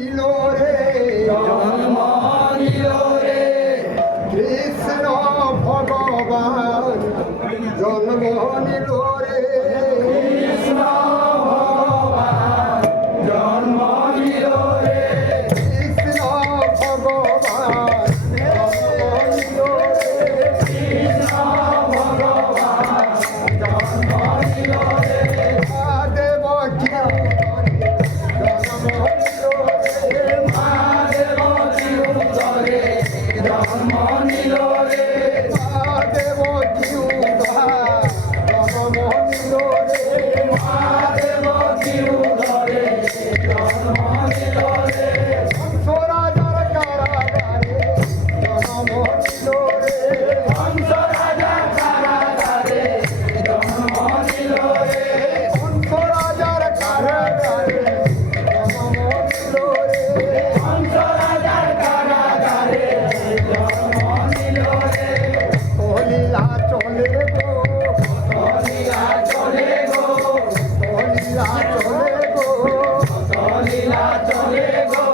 নিল রে জন্ম নিল রে কৃষ্ণ ভগবান জন্ম নিল রে কৃষ্ণ ভগবান জন্ম নিল রে কৃষ্ণ ভগবান জন্ম নিল রে কৃষ্ণ ভগবান জন্ম নিল রে মহাদেব কি জন্ম নিল রে মহাদেব চিরতরে জন্ম নিল রে মহাদেব কি জন্ম নিল রে মহাদেব চিরতরে জন্ম নিল রে রাজার কারাগারে জন্ম নিল রে হংস রাজা কারাগারে জন্ম নিল রে রাজার কারাগারে জন্ম নিল রে হংস রাজার কারাগারে জন্ম নিল রে লীলা চলে গো লীলা চলে গো লীলা চলে গো লীলা চলে গো